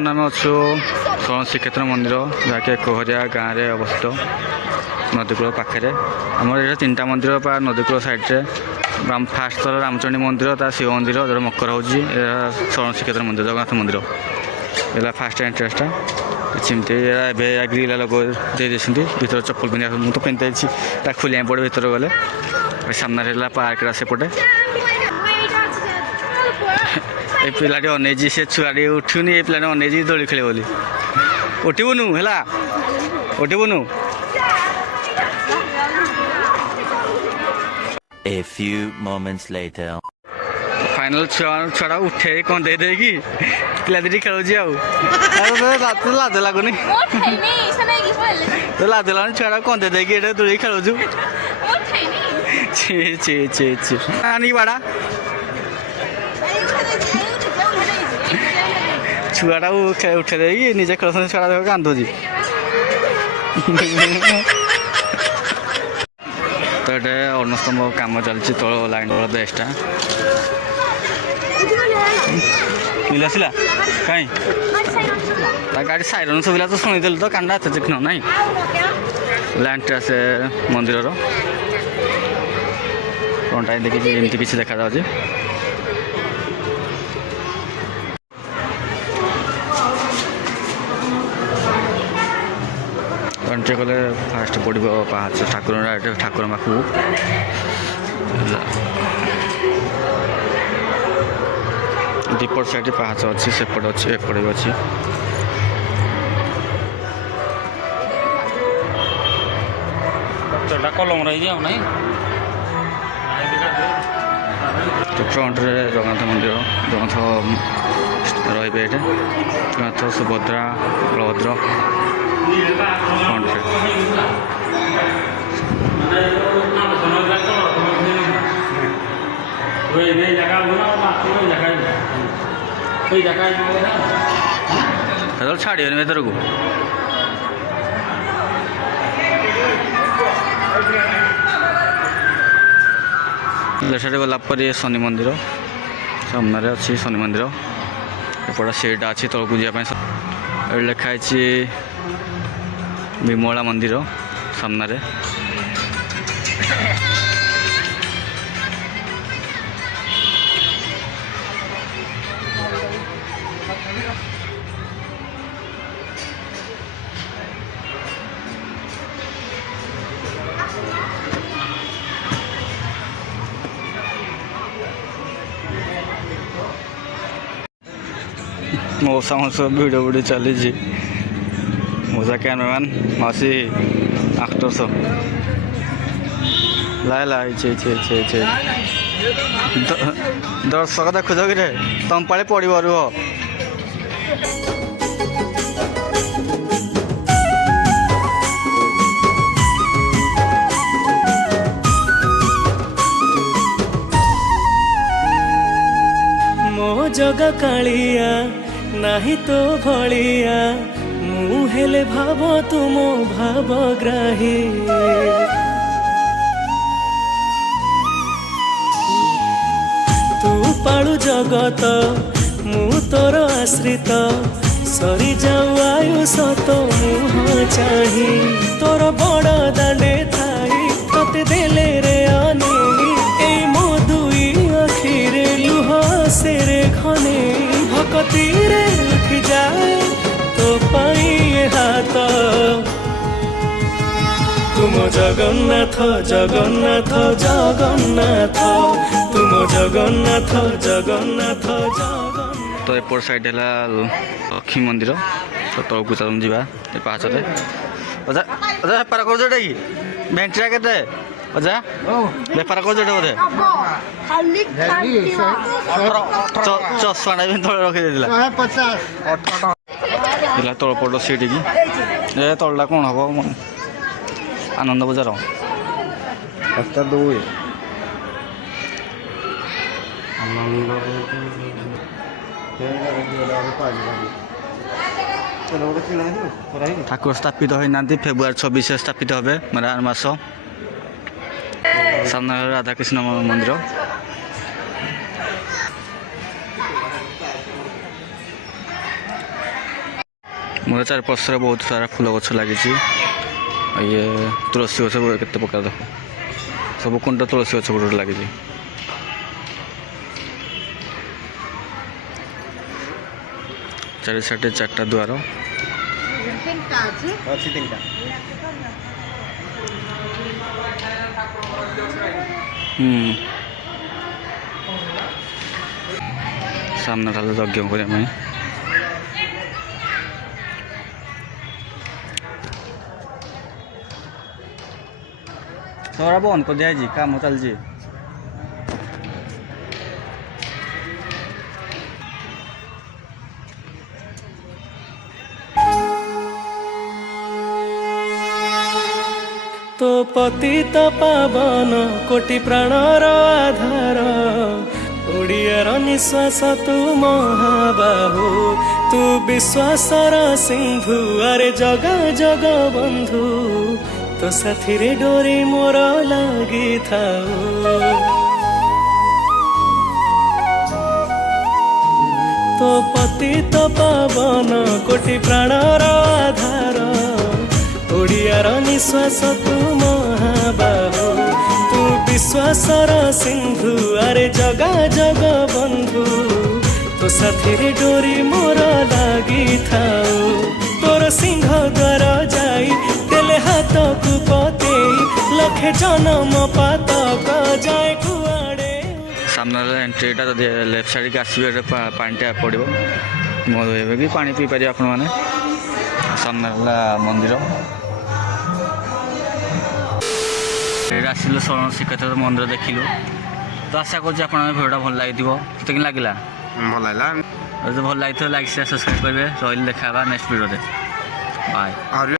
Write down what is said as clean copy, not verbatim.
ବର୍ତ୍ତମାନ ଆମେ ଅଛୁ ଶରଣ ଶ୍ରୀକ୍ଷେତ୍ର ମନ୍ଦିର, ଯାହାକି ଏକଘରିଆ ଗାଁରେ ଅବସ୍ଥିତ ନଦୀକୂଳ ପାଖରେ। ଆମର ଏଇଟା ତିନିଟା ମନ୍ଦିର ବା ନଦୀକୂଳ ସାଇଡ଼୍ରେ। ଫାର୍ଷ୍ଟ ତଳ ରାମଚଣ୍ଡୀ ମନ୍ଦିର, ତା ଶିବ ମନ୍ଦିର ଯେଉଁଟା ମକର ହେଉଛି, ଏହା ଶରଣ ଶ୍ରୀକ୍ଷେତ୍ର ମନ୍ଦିର, ଜଗନ୍ନାଥ ମନ୍ଦିର। ହେଲା ଫାର୍ଷ୍ଟ ଏଣ୍ଟ୍ରାନ୍ସଟା। ସେମିତି ଏବେ ଗ୍ରିଲ୍ ଲୋକ ଦେଇଦେଇଛନ୍ତି। ଭିତରେ ଚପଲ ପିନ୍ଧିବା, ମୁଁ ତ ପିନ୍ଧି ଦେଇଛି, ତା ଖୋଲିବାକୁ ପଡ଼ିବ ଭିତରେ ଗଲେ। ସାମ୍ନାରେ ହେଲା ପାର୍କଟା ସେପଟେ। ଏ ପିଲାଟି ଅନେଇଛି, ସେ ଛୁଆଟି ଉଠିବନି, ଏ ପିଲାଟି ଅନେଇଛି ଦୋଳି ଖେଳିବ ବୋଲି। ଉଠିବୁନୁ ହେଲା, ଉଠିବୁନୁ। A few moments later. Final ଛୁଆଟା ଉଠେଇ କନ୍ଦେଇ ଦେଇକି ପିଲା ଦିଟି ଖେଳୁଛି ଆଉ। ଲାଜ ଲାଗୁନି, ତ ଲାଜ ଲାଗୁନି, ଛୁଆଟା କନ୍ଦେଇ ଦେଇକି ଏଇଟା ଦୋଳି ଖେଳୁଛୁ। ଆଣିକି ବାଡ଼ା, ଛୁଆଟାକୁ ଉଠେଇ ଦେଇକି ନିଜେ ଖେଳୁଛନ୍ତି, ଛୁଆଟା ଦେଖ କାନ୍ଦୁଛି। ତ ଏଠି ଅନୁଷ୍ଠମ୍ଭ କାମ ଚାଲିଛି, ତଳ ଲାଇନ୍ ତଳ ବେସ୍ଟା। ପିଲା ଆସିଲା କାଇଁ, ତା ଗାଡ଼ି ସାଇରନ୍ ଶୁଭିଲା ତ ଶୁଣିଦେଲି ତ, କାନ୍ଦା ଏତେ ଚିହ୍ନ ନାହିଁ। ଲାଇନ୍ଟା ସେ ମନ୍ଦିରର ଫ୍ରଣ୍ଟଟା ଦେଖିଛି, ଏମିତି କିଛି ଦେଖାଯାଉଛି। ଏଣ୍ଟ୍ରି କଲେ ଫାଷ୍ଟ ପଡ଼ିବ ପାହାଚ, ଠାକୁର ପାଖକୁ। ଦିପଟ ସାଇଡ଼୍ ପାହାଚ ଅଛି, ସେପଟେ ଅଛି, ଏପଟେ ବି ଅଛି। କଲମରେ ହେଇଯାଉ ନାହିଁ। ଫ୍ରଣ୍ଟରେ ଜଗନ୍ନାଥ ମନ୍ଦିର, ଜଗନ୍ନାଥ ରହିବେ ଏଠି। ଜଗନ୍ନାଥ, ସୁଭଦ୍ରା, ବଳଭଦ୍ର ଫ୍ରଣ୍ଟରେ। ସେତେବେଳେ ଛାଡ଼ିବନି ଭିତରକୁ। ଲେଫ୍ଟରେ ଗଲା ପରେ ଶନି ମନ୍ଦିର, ସାମ୍ନାରେ ଅଛି ଶନି ମନ୍ଦିର। ଏପଟେ ସିଟ୍ଟା ଅଛି ତଳକୁ ଯିବା ପାଇଁ। ଏଠି ଲେଖା ହେଇଛି ବିମଳା ମନ୍ଦିର ସାମ୍ନାରେ। ମଉସା ଭିଡ଼ିଓ ଚାଲିଛି। ମଉସା କ୍ୟାମେରାମ୍ୟାନ୍, ମାଉସୀ ଆକ୍ଟର ସବୁ ଲାଇଲା ହେଇଛି। ଦର୍ଶକ ଦେଖୁଛ କିରେ, ତମ ପାଳି ପଡ଼ିବ, ରୁହ। ମୋ ଜଗ କାଳିଆ ନାହିଁ ତ ଭଳିଆ, ମୁଁ ହେଲେ ଭାବ ତୁମ ଭାବଗ୍ରାହୀ। ତୁ ପାଳୁ ଜଗତ, ମୁଁ ତୋର ଆଶ୍ରିତ, ସରିଯାଉ ଆୟୁଷ ତୋ ମୁହଁ ଚାହିଁ। ତୋର ବଡ଼ ଦାଣ୍ଡେ ଥାଇ ତତେ ଦେଲେ ରେ ଅନେଇ, ଏଇ ମୋ ଦୁଇ ଆଖିରେ ଲୁହ ସେରେ ଘନେଇ। ଭକତିରେ ଉଠିଯାଏ ତୋ ପାଇଁ ଏ ହାତ, ତୁମ ଜଗନ୍ନାଥ ଜଗନ୍ନାଥ ଜଗନ୍ନାଥ, ତୁମ ଜଗନ୍ନାଥ ଜଗନ୍ନାଥ ଜଗନ୍ନାଥ। ତ ଏପଟ ସାଇଡ଼୍ ହେଲା ଲକ୍ଷ୍ମୀ ମନ୍ଦିର। ତ ତଳକୁ ଚାଲନ୍ତୁ ଯିବା ଏ ପାହାଚରେ। ଅଜା ଅଜା ବେପାର କରୁଛ ଏଇଟା କି? ଭେଣ୍ଟିଟା କେତେ ଅଜା? ବେପାର କରୁଛ ଏଇଟା ବୋଧେ? ଚଷମାଟା ବି ତଳେ ରଖିଦେଇଥିଲା। ହେଲା ତଳପଟ ସିଟ୍ କି, ଏ ତଳଟା କ'ଣ ହେବ? ଆନନ୍ଦ ବଜାର ରାସ୍ତା 2 ଠାକୁର ସ୍ଥାପିତ ହୋଇନାହାନ୍ତି। ଫେବୃଆରୀ 26 ସ୍ଥାପିତ ହେବେ, ମାନେ ଆର ମାସ। ସାମ୍ନାରେ ରାଧାକୃଷ୍ଣ ମନ୍ଦିର। ମୋର ଚାରିପାର୍ଶ୍ୱରେ ବହୁତ ସାରା ଫୁଲ ଗଛ ଲାଗିଛି। ଇଏ ତୁଳସୀ ଗଛ କେତେ ପ୍ରକାର ଦେଖ, ସବୁ କୁଣ୍ଡ ତୁଳସୀ ଗଛ ଗୋଟେ ଗୋଟେ ଲାଗିଛି। ଚାରି ସାଇଡ଼ରେ 4ଟା ଦୁଆର। ଅଛି 3ଟା। ସାମ୍ନାଟା ହେଲେ ଯଜ୍ଞ କରିବା ପାଇଁ। ସହରା ବନ୍ଦ କରିଦିଆଯାଇଛି, କାମ ଚାଲିଛି। तो पतित पावन कोटि प्राणर आधार, ओडियार निश्वास तू महाबाहु, तू विश्वासर सिंधु, अरे जग जग बंधु, तो साथी रे डोरी मोर लगी थाऊ। तो पतित पावन कोटि प्राणर आधार, ओडियार निश्वास तू महाबाहु, तू विश्वासर सिंधु, अरे जगा जग बंधु, तो साथी रे डोरी मोर लगी थाऊ। तोर सिंह द्वार जाई तेले हाथ को पते, लखे जन्म पातक जाए कुआड़े। ସାମ୍ନାରେ ଏଣ୍ଟ୍ରିଟା ଯଦି ଲେଫ୍ଟ ସାଇଡ଼୍କି ଆସିବେ ପାଣି ଟ୍ୟାପ୍ ପଡ଼ିବ, ମଦ ହେବେ କି ପାଣି ପିଇପାରିବେ ଆପଣମାନେ। ସାମ୍ନାରେ ହେଲା ମନ୍ଦିର। ଏଇଟା ଆସିଲୁ ଶରଣ ଶ୍ରୀକ୍ଷେତ୍ର ମନ୍ଦିର ଦେଖିଲୁ। ତ ଆଶା କରୁଛି ଆପଣଙ୍କ ଭିଡ଼ିଓଟା ଭଲ ଲାଗିଥିବ। କେତେ କେମିତି ଲାଗିଲା? ଭଲ ଲାଗିଲା। ଯଦି ଭଲ ଲାଗିଥିବ ଲାଇକ୍ ସେୟାର ସବସ୍କ୍ରାଇବ୍ କରିବେ। ରହିଲି, ଦେଖା ହେବା ନେକ୍ସଟ ଭିଡ଼ିଓରେ। ବାଏ।